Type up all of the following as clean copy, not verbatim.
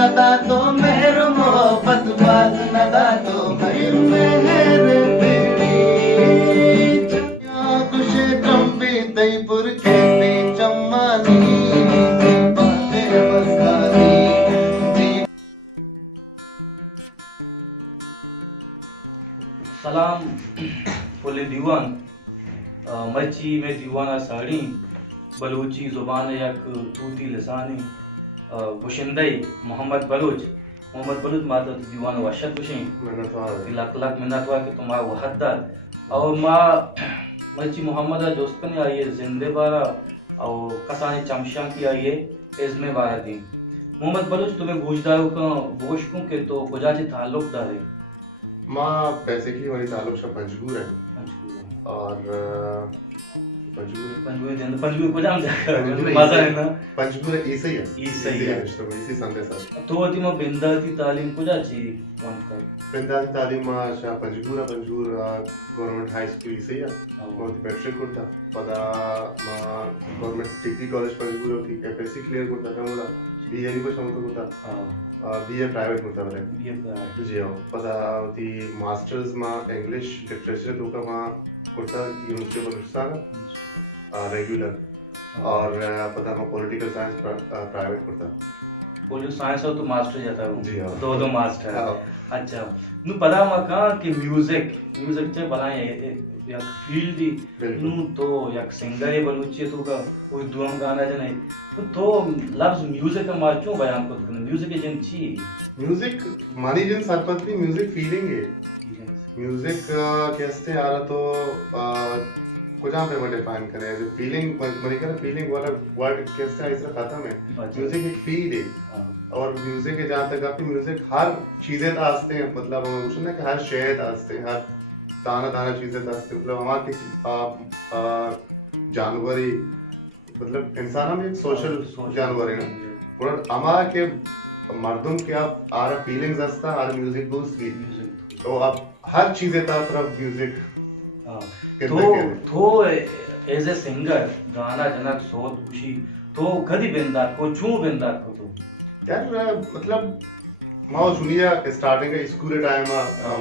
नदा तो मेहर मोहब्बत बाज नदा तो मेहर खुश कंबी तैपुर के भी चम्मानी बातें मस्तानी सलाम फुल दीवान मच्छी में दीवाना साड़ी बलूची ज़ुबान यक तूती लसानी वशिंदई मोहम्मद बलूच माता दीवान वशद बुशें लाख लाख मिन्नत हुआ कि तुम्हारा वहद्दा और माँ मच्छी मोहम्मद दोस्तन आइए जिंदे बारा और कसाने चमशा की आइए इज़्मे बारा दी मोहम्मद बलूच तुम्हें बूझदारों का बोशकों के तो कुजा से ताल्लुक दारे माँ बेसिकली हमारी ताल्लुक से पंजगुर है और पंजगुर को जाम जाकर मजा है ना पंजगुर ईसाई है इसी संदेश है तो अति में बिंदाती तालीम को जाची कौन का बिंदाती तालीम माँ शा पंजगुर गवर्नमेंट हाई स्कूल ईसाई है और मैट्रिक करता पदा माँ गवर्नमेंट डिग्री कॉलेज पंजगुर होती एफएससी क्लियर करता था मुला बीए को समझ होता बीए प्राइवेट होता है बीए प्राइवेट जी हाँ पता होती मास्टर्स माँ इंग्लिश लिटरेचर तो का माँ करता यूनिवर्सिटी ऑफ बलूचिस्तान रेगुलर और पता मैं पॉलिटिकल साइंस प्राइवेट करता पॉलिटिकल साइंस हो तो मास्टर जाता है जी हाँ दो मास्टर अच्छा नु पता मैं कहा कि म्यूजिक चे बनाए एक फील्ड दी नु तो एक सिंगर है बलूची तो का कोई दुआम गाना जने तो लफ्ज म्यूजिक का मार क्यों बयान को करना म्यूजिक एजेंट छी म्यूजिक मानी जिन सरपंच म्यूजिक फीलिंग है म्यूजिक कैसे आ रहा तो कुछ पे मैं डिफाइन करें एज फीलिंग मनी कर फीलिंग वाला वर्ड कैसे इस तरह खत्म है म्यूजिक एक फील है और म्यूजिक के जहाँ तक आपकी म्यूजिक हर चीजें आस्ते हैं मतलब हम पूछना है कि हर शेर आस्ते हैं हर दाना दाना चीजें आस्ते मतलब हमारे जानवर ही मतलब इंसान में एक सोशल जानवर है ना और हमारा के मर्दों के आप आरा फीलिंग्स आस्ता आरा म्यूजिक बूस्ट की तो आप हर चीजें तरफ म्यूजिक तो एज ए सिंगर गाना जनक सोत खुशी तो कदी बेंदार को चूं बेंदार को तो यार मतलब माँ सुनिया स्टार्टिंग का स्कूल टाइम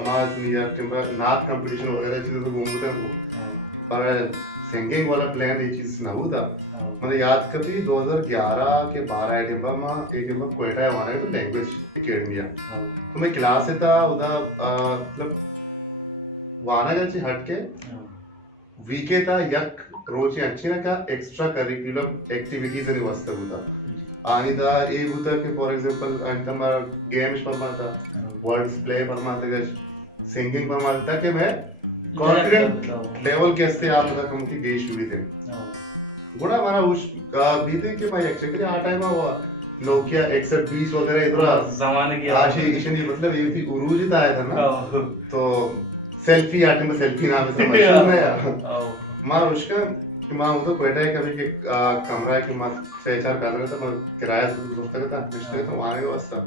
माँ सुनिया टिम्बर नाच कंपटीशन वगैरह चीजें तो घूमते हैं पर सिंगिंग वाला प्लान ये चीज ना हुआ था मैंने याद कभी 2011 के 12 टिम्बर माँ एक टिम्बर क्वेटा है वहाँ तो लैंग्वेज एकेडमी तो मैं क्लास से था उधर मतलब वहाँ जैसे हट के वीके था यक रोज अच्छी ना का एक्स्ट्रा करिकुलम एक्टिविटीज आणि वास्तव होता आणि दा एक होता कि फॉर एग्जांपल अंतमा गेम्स पर माता वर्ड्स प्ले पर माता के सिंगिंग पर माता कि मैं कॉन्फिडेंट लेवल कैसे आप बता कम की गेश हुई थे गुड़ा हमारा उस बीते कि मैं एक्चुअली आ टाइम हुआ नोकिया 120 वगैरह इधर जमाने की आज इशनी मतलब ये थी उरूज था आया था ना तो सेल्फी आटे में सेल्फी नाम से मशहूर है यार मां उसका कि मां वो तो क्वेटा है कभी के कमरा है कि मां 6-4 पैदल था मैं किराया से दोस्त का था रिश्ते तो वहां गया वास्ता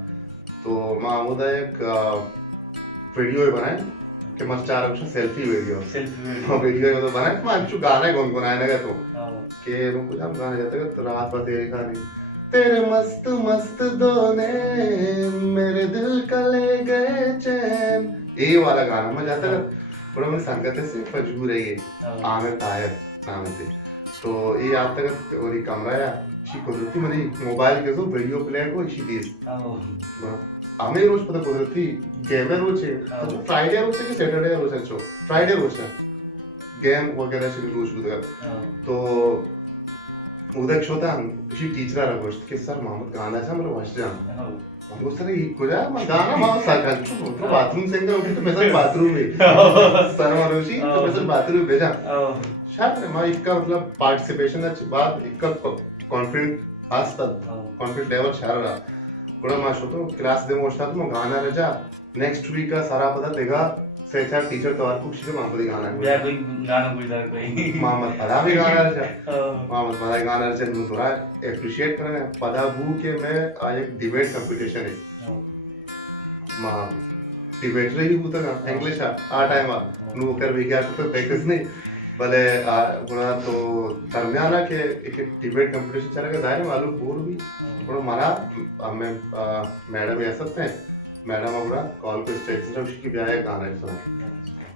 तो मां वो था एक वीडियो बनाए कि मस्त 4 ऑप्शन सेल्फी वीडियो तो बनाए मां जो गाना है कौन बनाया लगा तो कि वो कुछ हम गाना जाते तो रात भर तेरी कहानी तेरे मस्त मस्त दोने मेरे दिल का ले गए चैन ये वाला गाना मैं जाता था थोड़ा मैंने संगत से मजबूर है ये आमिर ताहिर नाम से तो ये आप तक और ये कमरा है इसी कुदरती मेरी मोबाइल के जो वीडियो प्लेयर को इसी चीज हमें रोज पता कुदरती गेम रोज है फ्राइडे रोज है कि सैटरडे रोज है चो फ्राइडे रोज है गेम वगैरह से रोज बुधवार तो उधर छोटा इसी टीचर आ रहा कि सर मोहम्मद गाना है मतलब वाश जान हमको सर ये कुछ है मैं गाना मां साकल तो बाथरूम से अंदर उठी तो मैं सर बाथरूम में सर मारूशी तो मैं सर बाथरूम भेजा शायद मैं इसका मतलब पार्टिसिपेशन अच्छी बात इसका कॉन्फिडेंट आस्ता कॉन्फिडेंट लेवल छाड़ रहा थोड़ा मैं तो क्लास दे मोस्टा तो मैं गाना रजा नेक्स्ट वीक का सारा पता देगा से चार टीचर तो आपको किसी मां को गाना है या कोई गाना कोई मोहम्मद पदा भी गाना रजा मोहम्मद पदा गाना रजा नु थोड़ा एप्रिशिएट करना पदा बू के मैं एक डिबेट कंपटीशन है मां डिबेट रही होता ना इंग्लिश आ टाइम नु कर भी गया तो प्रैक्टिस नहीं भले पुरा तो दरमियाना के एक डिबेट कंपटीशन चलेगा जाहिर मालूम बोर भी पुरा मारा हमें मैडम ये सकते हैं मैडम अपना कॉल पे स्टेज से उसकी ब्याह गाना है सुना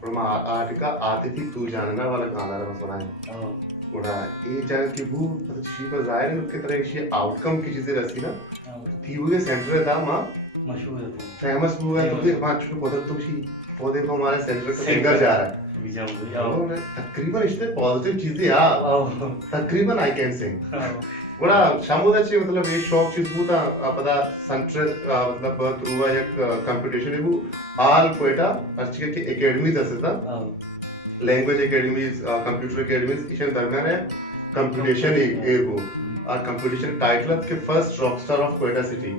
पुरा आर्टिका आती थी तू जानना वाला गाना रहा सुना है पुरा ये जगह की वो शी पर जाहिर है उसके तरह की आउटकम की चीजें रसी ना थी वो के सेंटर था मां मशहूर है फेमस हुआ है तो फिर पांच को पता तो शी वो देखो हमारे सेंटर का सिंगर जा रहा है तकरीबन इसमें पॉजिटिव चीजें यार तकरीबन आई कैन से बड़ा शामुदाची मतलब ये शौक चीज होता पता सेंटर मतलब थ्रू एक कंपटीशन है वो आल कोएटा अच्छी के एकेडमी दसे था लैंग्वेज एकेडमीज कंप्यूटर एकेडमीज इशन दरमियान है कंपटीशन है वो और कंपटीशन टाइटल के फर्स्ट रॉकस्टार ऑफ कोएटा सिटी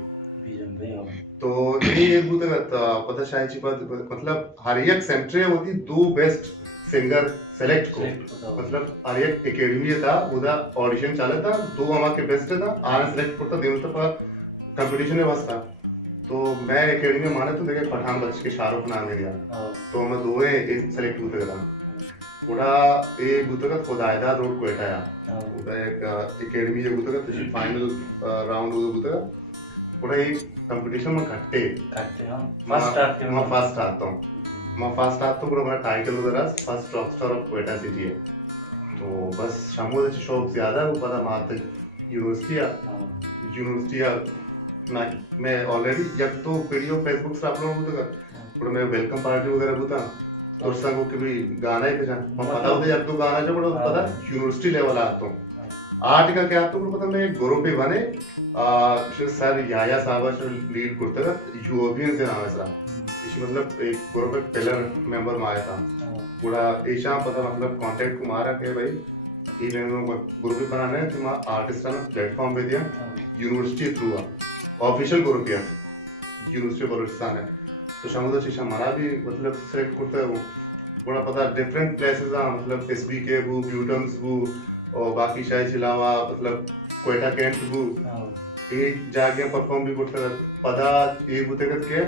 तो ये एक बुत पता शायद ची बात मतलब हर एक सेंटर होती दो बेस्ट सिंगर सेलेक्ट को मतलब हर एक एकेडमी था उदा ऑडिशन चाले था दो हमारे के बेस्ट था आने सेलेक्ट करता देने तो पर कंपटीशन में बस था तो मैं एकेडमी में माने तो देखे पठान बच्चे के शाहरुख नाम ले गया तो मैं दो एक सेलेक्ट होते था पूरा एक बुत का खुदायदा रोड कोएटा या उदा एक एकेडमी जो बुत का तो फाइनल राउंड वो बुत का पूरा एक कंपटीशन में घटते हां फर्स्ट आता हूँ मैं फर्स्ट आता हूँ पूरा टाइटल उधर फर्स्ट रॉकस्टार ऑफ कोएटा सिटी है तो बस शामोद से शौक ज्यादा है वो पता मारते यूनिवर्सिटी मैं ऑलरेडी जब तो वीडियो फेसबुक से अपलोड होता पूरा मैं वेलकम पार्टी वगैरह होता और संगो के भी गाना है कुछ मैं पता होता जब तो गाना जो बड़ा पता यूनिवर्सिटी लेवल आता हूँ आर्ट का क्या तो पता मैं ग्रुप ही बने सर याया साहब लीड करते थे यूओबियन से नाम है सर इसी मतलब एक ग्रुप में पिलर मेंबर में आया था पूरा ऐसा पता मतलब कांटेक्ट को मारा के भाई ये मैं ग्रुप ही बनाना है तो मैं आर्टिस्ट ने प्लेटफॉर्म पे दिया यूनिवर्सिटी थ्रू ऑफिशियल ग्रुप है यूनिवर्सिटी बलूचिस्तान है तो शामुदा शीशा हमारा भी मतलब सेलेक्ट करते हैं वो पूरा पता डिफरेंट प्लेसेस हैं मतलब एसबीके वो ब्यूटम्स वो और बाकी शायद अलावा मतलब कोएटा कैंट वो ये जाके परफॉर्म भी करते हैं पता ये बुते के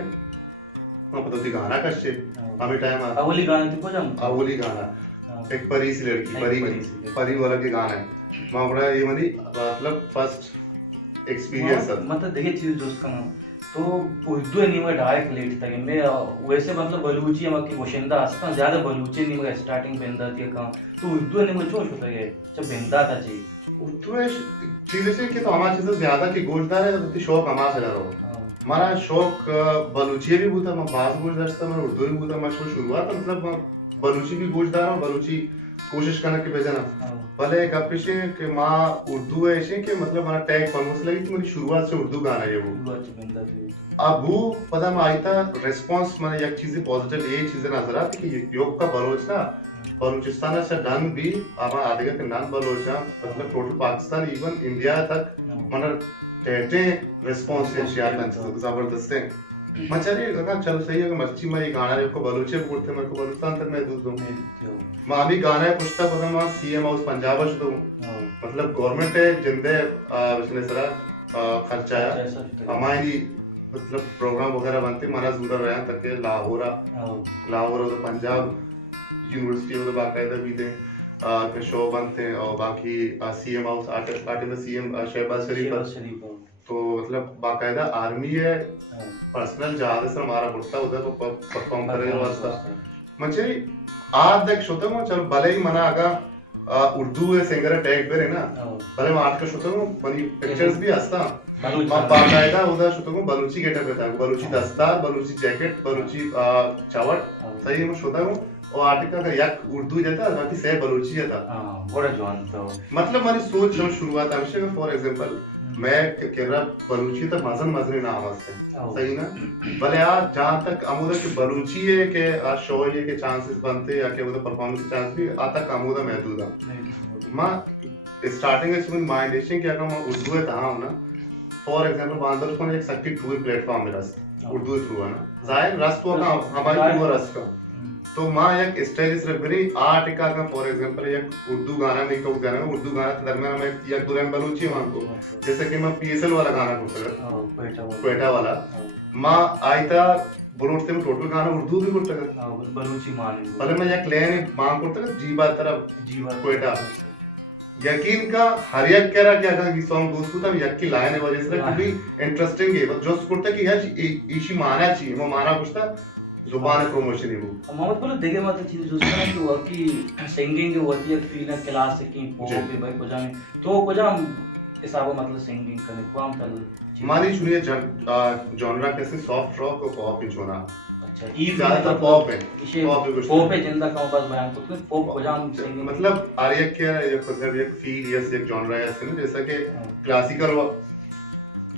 मैं पता थी गाना कश्य हमें टाइम अवली गाना थी को जम अवली गाना एक परी सी लड़की परी वाला के गाना है मैं बड़ा ये मनी मतलब फर्स्ट एक्सपीरियंस मतलब देखिए चीज दोस्त का तो उर्दू नहीं मैं डायरेक्ट लेट था मैं वैसे मतलब बलूची हम की वशिंदा आस्ता ज्यादा बलूची नहीं मैं स्टार्टिंग बेंदा थी काम तो उर्दू नहीं मैं छोड़ होता है जब बेंदा था जी उर्दू में चीजें से कि तो हमारा चीजें ज्यादा की गोश्तदार है तो शौक हमारा से रहो हमारा शौक बलूची भी होता मैं बाज गोश्त था मैं उर्दू भी होता मैं शुरुआत मतलब बलूची भी गोश्तदार हूँ बलूची कोशिश करना कि भेजना पहले एक अपेक्षे कि माँ उर्दू है ऐसे कि मतलब हमारा टैग फॉर्मूस लगी कि मेरी शुरुआत से उर्दू गाना है वो अब वो पता मैं आई था रेस्पॉन्स मैंने एक चीजें पॉजिटिव ये चीजें नजर आती कि योग का बलोच ना बलूचिस्तान से डन भी हमारा आधे का नन बलोचा मतलब टोटल पाकिस्तान इवन इंडिया तक मतलब टेटे रेस्पॉन्स है शियार जबरदस्त है मैं चलिए अगर चलो सही है मच्छी में ये गाना है को बलूचे बोलते मेरे को बलूचिस्तान तक मैं दूध दूं मैं अभी गाना है पूछता पता मैं सीएम हाउस पंजाब से दूं मतलब गवर्नमेंट है जिंदे उसने सारा खर्चा है हमारी मतलब प्रोग्राम वगैरह बनते माना जुड़ा रहे तक के लाहौर तो पंजाब यूनिवर्सिटी तो बाकायदा भी थे के शो बनते हैं और बाकी सीएम हाउस आर्टिस्ट में सीएम शहबाज शरीफ तो मतलब बाकायदा आर्मी है पर्सनल जहाज से हमारा बुढ़ता उधर परफॉर्म करेगा वास्ता मुझे आज तक शोता हूँ चलो भले ही मना आगा उर्दू है सिंगर टैग पे है ना भले मैं आज का शोता हूँ मनी पिक्चर्स भी हंसता मैं बाकायदा उधर शोता हूँ बलूची गेटअप रहता है बलूची दस्तार बलूची जैकेट बलूची चावट सही मैं शोता हूँ और आर्टिकल का याक उर्दू जाता बाकी से बलूची जाता बड़ा जवान तो मतलब मेरी सोच जो शुरुआत हमेशा में फॉर एग्जांपल मैं कह रहा बलूची तो मजन नाम हंसते सही ना भले यार जहाँ तक अमूदा की बलूची है कि शो है के चांसेस बनते या कि वो परफॉर्मेंस के चांस भी आता अमूदा महदूद है मां स्टार्टिंग में माइंड क्या मैं उर्दू है था ना फॉर एग्जांपल बांदर को एक सक्की टू प्लेटफॉर्म है रस उर्दू थ्रू है ना जाहिर रस तो हमारी वो रस का तो माँ एक स्टेज रख रही आर्ट का फॉर एग्जांपल एक उर्दू गाना नहीं कहूँ गाना उर्दू गाना के दरमियान में एक दो लाइन बलूची वहाँ को जैसे कि मैं पीएसएल वाला गाना करता था क्वेटा वाला माँ आई था बोलोते में टोटल गाना उर्दू भी करता है हां बलूची माने भले मैं एक लेने मांग करता है जी बात तरफ जीवा कोयटा यकीन का हर एक कह रहा कि अगर ये सॉन्ग दोस्तों तब यक की लाइन है वजह से क्योंकि इंटरेस्टिंग है जो करता कि यार इशी माना चाहिए वो माना कुछ था जुबान प्रमोशन है वो मोहम्मद बोलो देखे मत चीज जो है कि वो की सिंगिंग के होती है फील क्लास की पॉप पे भाई को जाने तो को जाम हिसाब मतलब सिंगिंग करने को हम तल हमारी सुनिए जॉनरा कैसे सॉफ्ट रॉक और पॉप ही चुना अच्छा ई ज्यादातर पॉप है इसे पॉप पॉप है जिंदा का बस बयान को पॉप को जाम सिंगिंग मतलब आर्य क्या एक मतलब एक फील या एक जॉनरा है ऐसे ना जैसा कि क्लासिकल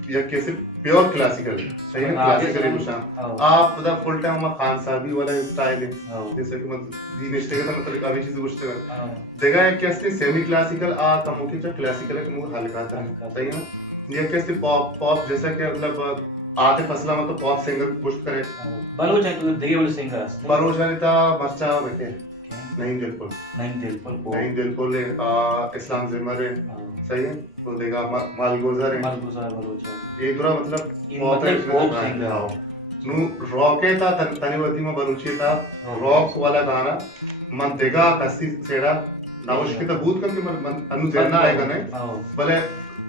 या कैसे प्योर क्लासिकल सही है क्लासिकल है कुछ आप पता फुल टाइम में खान साहबी वाला स्टाइल है जैसे कि मतलब जी निष्ठे का मतलब अभी चीज कुछ देखा है कैसे सेमी क्लासिकल आ कमो के जो क्लासिकल है वो हल्का था सही है ना ये कैसे पॉप पॉप जैसा कि मतलब आते फसला में तो पॉप सिंगर पुश करे बलोच है तो देगे वाले सिंगर है बलोच है ता मर्चा बैठे नहीं दिलपुर नहीं दिलपुर ले इस्लाम जिमर है सही है तो देखा मालगोजर है बलोच एक दूरा मतलब पॉप सिंगर नु रॉक है ता तनिवती में बलूची था रॉक वाला गाना मन देगा कसी सेड़ा नाउश के तो भूत कम के मन अनु जन्ना आएगा नहीं भले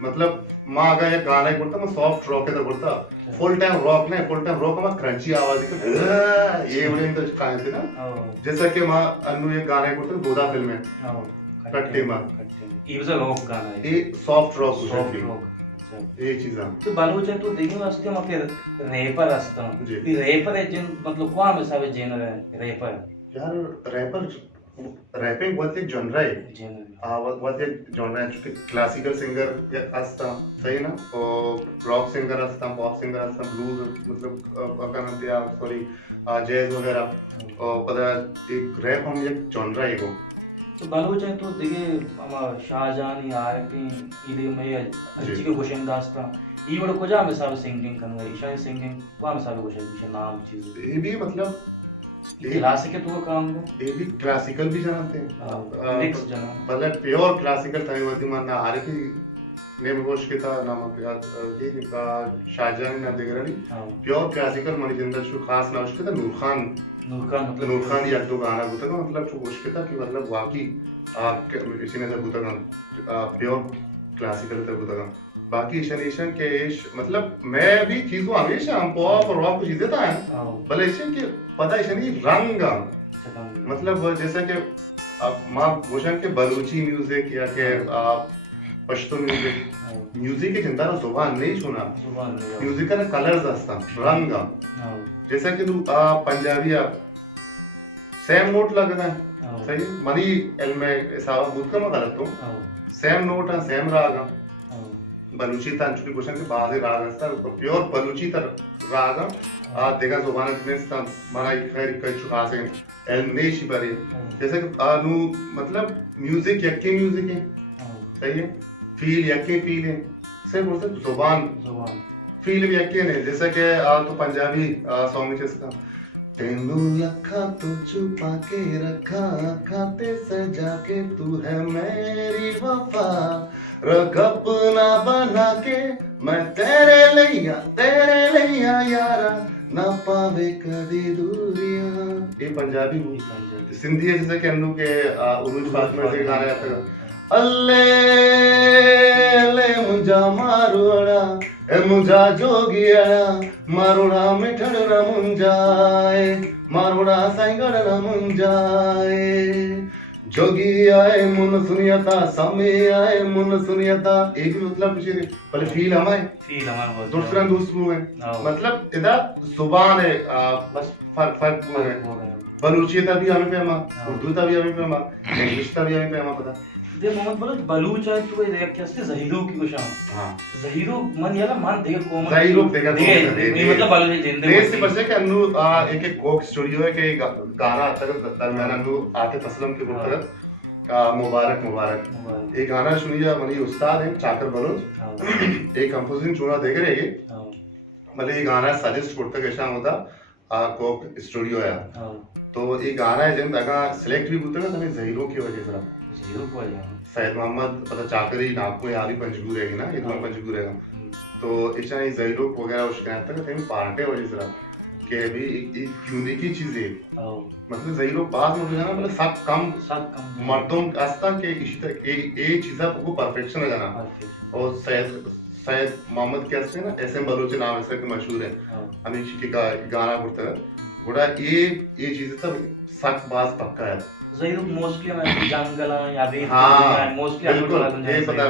मतलब माँ अगर एक गाना बोलता मैं सॉफ्ट रॉक है तो बोलता फुल टाइम रॉक नहीं फुल टाइम रॉक में क्रंची आवाज ये उन्हें तो कहा थे ना जैसा कि माँ अनु एक गाना बोलता गोदा फिल्म में कट्टे माँ ये भी रॉक गाना है ये सॉफ्ट रॉक ये चीज़ा तो बलोच है तो देखिए वास्ते हम के रैपर असता ये रैपर है जिन मतलब कौन में सावे जेनर है रैपर यार रैपर रैपिंग बहुत एक जॉनरा है बहुत एक जॉनरा है क्योंकि क्लासिकल सिंगर एक असता सही ना और रॉक सिंगर असता पॉप सिंगर असता ब्लूज मतलब क्या नाम दिया सॉरी जैज वगैरह और पता एक रैप हम एक जॉनरा है वो तो बलोच है तो देखिए हम शाहजहान ही आए थे इधर में अच्छी के क्वेश्चन दास्ता ये बड़ा को जा में सावे सिंगिंग करना ईशा सिंगिंग को में सावे क्वेश्चन नाम चीज ये भी मतलब क्लासिकल तो काम है ये भी क्लासिकल भी जानते हैं नेक्स्ट जाना मतलब प्योर क्लासिकल तनिवती मानना आ रही ने बोश के था नाम याद ये का शाहजहान ना देख रही प्योर क्लासिकल मनी जिंदा शु खास ना उसके था नूर खान मतलब नूर खान या दो गाना बुता का मतलब जो बोश के था कि मतलब वाकई इसी ने सब बुता का प्योर क्लासिकल तक बुता का बाकी ईशान के मतलब मैं भी चीज को हमेशा हम पॉप और रॉक चीजें था है भले इसे कि पता ईशान रंग मतलब जैसा कि माँ भूषण के बलूची म्यूजिक या के पश्तो म्यूजिक की चिंता ना जुबान नहीं सुना म्यूजिक का ना कलर्स असता रंग जैसा कि तू पंजाबी सेम नोट लगना है सही मनी एल में ऐसा बुद्ध का मैं गलत हूँ सेम नोट है सेम राग बलूची तांचुकी भूषण के बाद राग असता प्योर बलूची तर राग देखा जुबान में मना खैर कछु खास है एल नहीं शिपरे जैसे कि नु मतलब म्यूजिक यक्के म्यूजिक है सही है फील यक्के फील है सिर्फ बोलते जुबान फील भी यक्के नहीं जैसे कि तो पंजाबी सॉन्ग में जिसका तेनू लखा तो छुपा के रखा खाते सजा के तू है मेरी वफा रख अपना बना के मैं तेरे लिया यारा ना पावे कदी दूरियां ये पंजाबी मूवी सिंधी है जैसे कि अन्नू के उर्दू भाषा में से गाना आता है अल्ले अल्ले मुझा मारोड़ा ए मुझा जोगिया मारोड़ा मिठड़ न मुंजाए मारोड़ा साईगड़ न मुंजाए जोगी आए मुन सुनियता समय आए मुन सुनियता एक भी मतलब कुछ नहीं पहले फील हमारे दूसरा दूसरू है मतलब इधर जुबान है बस फर्क वो है बलूचियता भी हमें पे हमा उर्दूता भी हमें पे हमा इंग्लिशता भी हमें पे हमा पता दे मोहम्मद बोलो बलूच है तो ये क्या से जहीरो की कुछ हां जहीरो मन याला मान देगा कोमल जहीरो देगा मतलब बलूच जिंदे देश से बचे कि अन्नू एक एक कोक स्टूडियो है कि गाना आता है दरमियान अन्नू आते फसलम के गुरतरत मुबारक एक गाना सुनिए मनी उस्ताद है चाकर बलूच एक कंपोजिंग चुना देख रहे हैं मतलब ये गाना सजेस्ट करता कैसा होता कोक स्टूडियो है तो ये गाना है जिन अगर सिलेक्ट भी होता है तो मैं जहीरो की वजह से सैयद मोहम्मद पता चाकरी नापको यहाँ भी पंजगू रहेगी ना ये तो पंजगू रहेगा तो इस जहीरो वगैरह उसके आता है कहीं पार्टे वजह से कि अभी एक यूनिक ही चीज है आओ मतलब जही लोग बात में जाना मतलब सब कम कम मर्दों आस्था के इसी तरह ये चीज़ा वो परफेक्शन है जाना परफेक्ट और शायद मोहम्मद के हस्ते ना एस एम बलोच नाम ऐसे के मशहूर है आओ हमें का गाना करता है बड़ा ये चीज़ सब सख्त बात पक्का है जही लोग मोस्टली हमें जंगल या भी हाँ मोस्टली बिल्कुल ये पता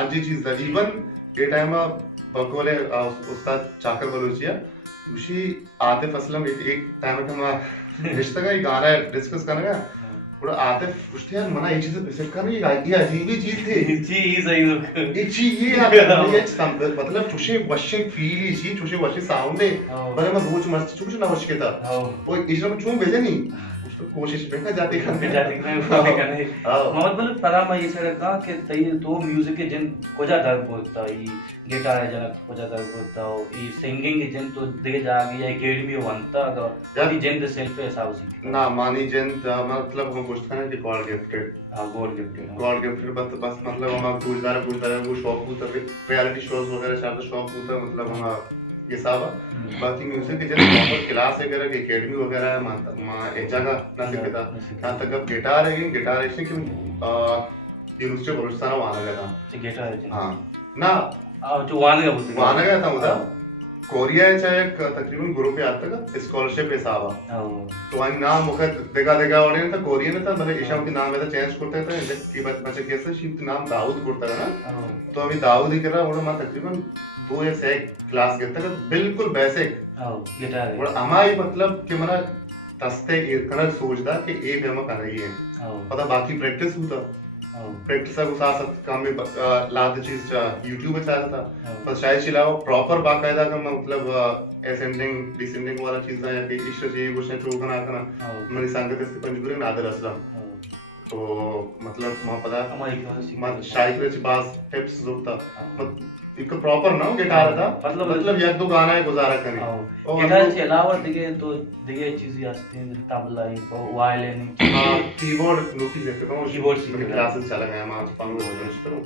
आज ये चीज़ था इवन ये टाइम बकोले उस्ताद चाकर बलोचिया उसी आतिफ असलम एक टाइम का मैं रिश्ता का ये गाना डिस्कस करने का पूरा आतिफ उसने यार मना ये चीज़ें प्रेजेंट करना ये अजीब ही चीज़ थी जी सही लोग एक चीज़ ये ये मतलब चुशे वशिंग फील ही चीज़ चुशे वशिंग साउंड है पर मैं रोज मस्त चुश ना वश के था और इस में चुम भेजे नहीं उसको कोशिश में का जाते करने मोहम्मद बोले परा मैं ये सर का कि तई तो म्यूजिक के जन कोजा दर बोलता ई गिटार है जन कोजा दर बोलता हो ई सिंगिंग के जन तो दे जागे या एकेडमी बनता यार जन द सेल्फ हिसाब से ना मानी जन मतलब हम पूछते हैं कि गॉड गिफ्टेड हां गॉड गिफ्टेड बस मतलब हम गुजदार वो शौक होता है रियलिटी शोज वगैरह शायद शौक होता है मतलब हम ये सब बाकी म्यूजिक के जन प्रॉपर क्लास वगैरह की एकेडमी वगैरह है मां एक जगह ना सीखता ना तक अब गिटार ऐसे कि यूनिवर्सिटी बलूचिस्तान वहां गया था गिटार है हां ना जो वहां गया था उधर कोरिया चाहे तकरीबन ग्रुप पे आता था स्कॉलरशिप हिसाब तो वही नाम मुखत देखा और था कोरियन था भले ईशाम के नाम ऐसा चेंज करते थे कि बच्चे कैसे शिफ्ट नाम दाऊद करता था ना तो अभी दाऊद ही कर रहा और मैं तकरीबन 2 या 6 क्लास करता था बिल्कुल बेसिक गिटार और हमारी मतलब कि मना तस्ते कनक सोचदा कि ए भी हम कर रही है पता बाकी प्रैक्टिस होता प्रैक्टिस को साथ काम में लाद चीज यूट्यूब पे चला था पर शायद चिलाओ प्रॉपर बाकायदा का मतलब असेंडिंग डिसेंडिंग वाला चीज है कि इस चीज वो से चोकना करना मैंने संगत से पंजगुरे नादर असलम तो मतलब वहां पता शायद के पास टिप्स जोता एक प्रॉपर ना गिटार था मतलब एक दो गाना है गुजारा करने गिटार के अलावा दिगे चीजें आते हैं तबला है वायलिन हां कीबोर्ड नोकी से तो कीबोर्ड क्लासेस चला गया मैं 5 वर्ष करूं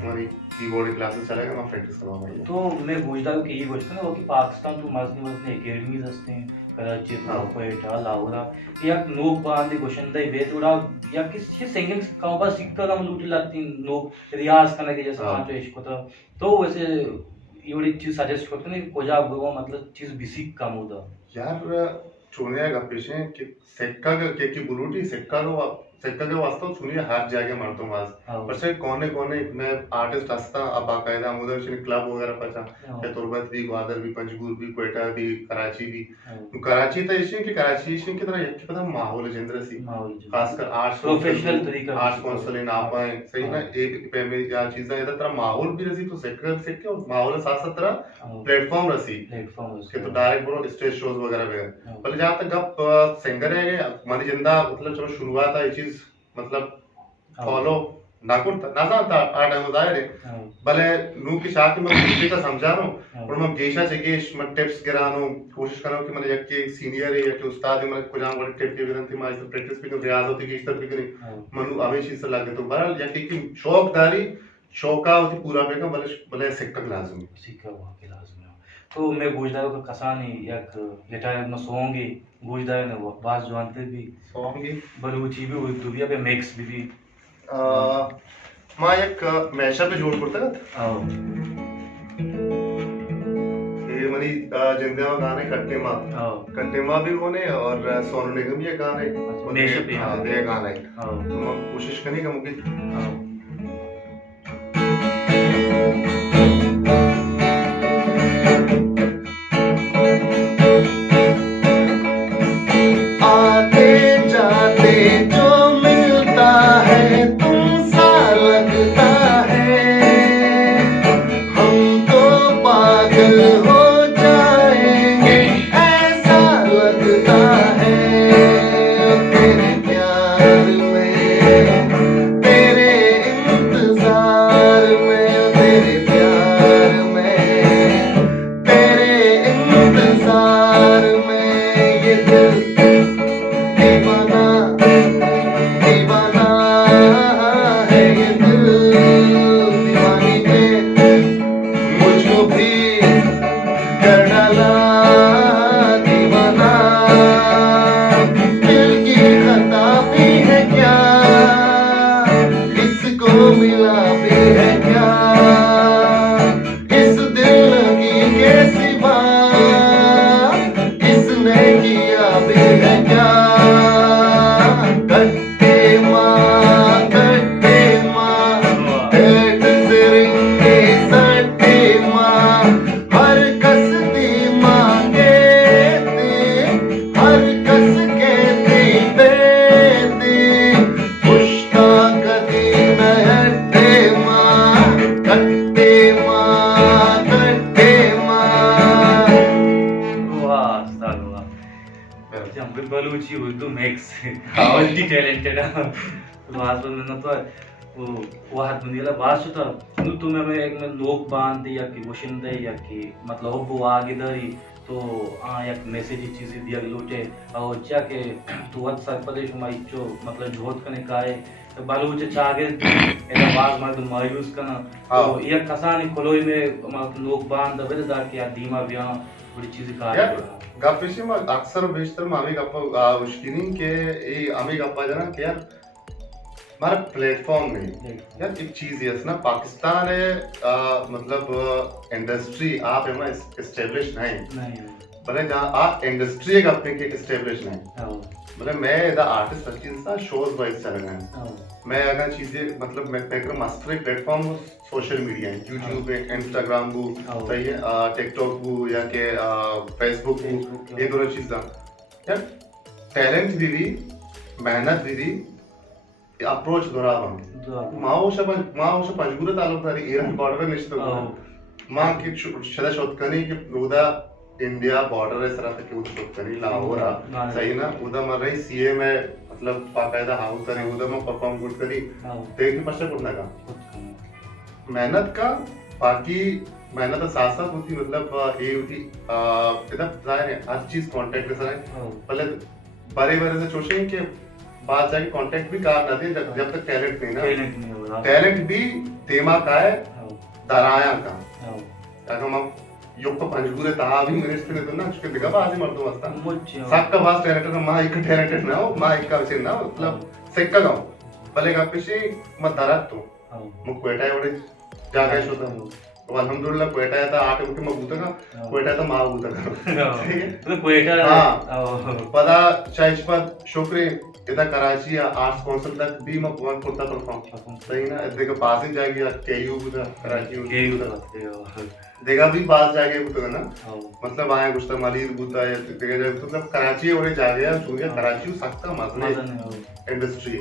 हमारी कीबोर्ड क्लासेस चला गया मैं प्रैक्टिस करवा पड़ी तो मैं पूछता हूं कि ये बोलते ना कि पाकिस्तान तो मजनी एकेडमीज असते हैं कराची कोयटा लाहौर या नोक बांधे गोशंदे बेतुड़ा या किसी सिंगिंग का बस सीखकर हम लूटी लाती नोक रियाज करने के जैसा पांच इश्क होता तो वैसे एवढी चीज सजेस्ट करते ना कोजा गोवा मतलब चीज बेसिक काम होता यार छोड़ने का पेशे कि सेक्का के बुलूटी सेक्का के वास्तव सुनिए हर जगह मरतो वाज पर से कोने में आर्टिस्ट हस्ता अब बाकायदा उधर से क्लब वगैरह पचा या तुरबत भी ग्वादर भी पंजगुर भी कोयटा भी कराची भी कराची तो इसी की कराची इसी की तरह एक पता माहौल जेंद्र सी खासकर आर्ट्स प्रोफेशनल तरीका आर्ट्स काउंसिल ना पाए सही ना एक पे या चीजें इधर तरह माहौल भी रसी तो सेक्टर और माहौल साथ साथ तरह प्लेटफॉर्म रसी के तो डायरेक्ट ब्रो स्टेज शोज वगैरह वगैरह पर जहां तक अब सिंगर है हमारी जिंदा मतलब चलो शुरुआत है ये चीज मतलब फॉलो ना करता ना जानता आ टाइम जाए रे भले नू की शाख में दूसरे का समझा रो और मैं गेशा से गेश मैं टिप्स गिरानो कोशिश करो कि मैं एक के सीनियर है या के उस्ताद है मैं कुछ आम बड़े टिप के विनती में इस प्रैक्टिस भी कर रियाज होती कि इस तरह भी नहीं मनु हमेशा से लगे तो बहरहाल या कि शौकदारी शौका होती पूरा बेका भले सिक्का लाजमी सिक्का हुआ के लाजमी तो मैं गुजदार का कसानी एक गिटार में सॉन्ग ही गुजदार ने वो बास जानते भी सॉन्ग ही बलूची भी उर्दू भी पे मिक्स भी मां एक मैशअप पे जोड़ करता है ये मनी जिंदा गाने कट्टे मां भी होने और सोनू निगम ये गाने मैशअप पे हां ये गाना है तो मैं कोशिश करनी का मुझे तेरे इंतजार में तेरे प्यार हम Balochi Urdu mix multi talented वास में तो वो हाथ बंदीला बात होता नु तुम्हें में एक में लोक बांध या कि वशिंदे या कि मतलब वो आगे दरी तो एक मैसेज चीज़ दिया लूटे और क्या के तो WhatsApp पर एक माइक जो मतलब जोत कने काए बालू जे चागे एदा बाज मर्द मायूस कना तो ये कसानी खोलोई में मतलब लोक बांध दबे दार के धीमा बिया बड़ी चीज का गप्पिशी में अक्सर बेशतर में आमी गप्पा उश्किनी के ये आमी गप्पा जना क्या हमारा प्लेटफॉर्म में यार एक चीज है ना पाकिस्तान है मतलब इंडस्ट्री आप है एस्टेब्लिश नहीं भले जहाँ आप इंडस्ट्री का अपने के एस्टेब्लिश नहीं भले मैं इधर आर्टिस्ट अच्छी इंसान शोज वाइज चल रहे हैं मैं अगर चीजें मतलब मैं कर मास्टर प्लेटफॉर्म सोशल मीडिया है यूट्यूब पे इंस्टाग्राम को सही है टिकटॉक को या के फेसबुक को ये दोनों चीज़ यार टैलेंट भी मेहनत भी अप्रोच दोरावन माओश पंजगुरत आलोक तारी ईरान बॉर्डर निश्चित मां की शदा शोधकनी के उदा इंडिया बॉर्डर है सरा तक उदा शोधकनी लाहौर सही ना उदा मर रही सीए में मतलब बाकायदा हाउस करी उदा में परफॉर्म गुड करी देख के पश्चात कुछ लगा मेहनत का बाकी मेहनत साथ साथ होती मतलब ये होती इधर जाए ने हर चीज कांटेक्ट के साथ पहले बड़े बड़े से सोचें कि बात जाके कांटेक्ट भी कार ना दे जब तक टैलेंट नहीं ना टैलेंट भी तेमा का है दराया का अगर हम योग को पंजगुरे ता भी मिनिट्स ने तो ना उसके दिखा बाजी मर्दों वास्ता सबका बास टैलेंटेड मां एक टैलेंटेड ना हो मां एक का विषय ना मतलब सेक्का गाओ भले का पीछे मत दरात तो मुझ कोयटा है बड़े जागा होता तो अल्हम्दुलिल्लाह कोयटा है था आटे उठे मैं बूता का कोयटा था मां बूता का ठीक है तो कोयटा हां पता चाइज पर शुक्र इधर कराची या आर्ट्स काउंसिल तक भी मैं वन करता परफॉर्म सही ना देखो पास ही जाएगी केयू बुता कराची केयू बुता देखा भी पास जाके बुता ना मतलब आए कुछ तो मलीर बुता है देखा जाए मतलब कराची और जागे या सुनिए कराची सकता मसले इंडस्ट्री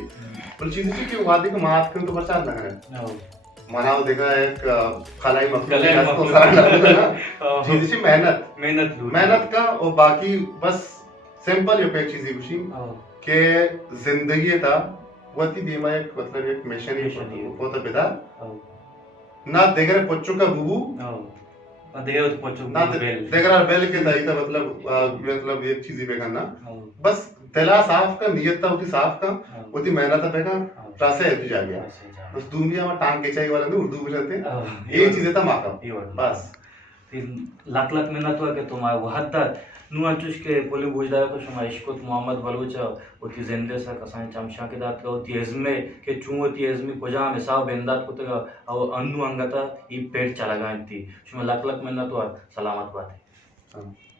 पर चीज है कि वादी का मात कर तो प्रचार लग रहा है मनाओ देखा एक खलाई मखलूक को सारा ना चीज है मेहनत का और बाकी बस सिंपल ये चीज है कुछ के जिंदगी था वती दीमा एक मतलब एक मिशन ही वो तो बेटा ना देख रहे बच्चों का बुबू ना देख रहा बेल के दाई था मतलब ये चीज ही बेगाना बस दिला साफ का नियत था उठी साफ का उठी मेहनत बेगा रासे है जा गया बस दुनिया में टांग के चाहिए वाला ने उर्दू बोलते ये चीजें था माका बस लाख लाख मेहनत हुआ के तुम्हारे वहदत नुआचुश के पोली बुजदा को शमा इश्कुत मोहम्मद बलूच उती जिंदे सा कसाई चमशा के दात को तियजमे के चुंगो तियजमी कोजा में साव बेंदात को तगा और अन्नु अंगता ई पेट चला गई थी शमा लाख लाख मेहनत हुआ सलामत बात है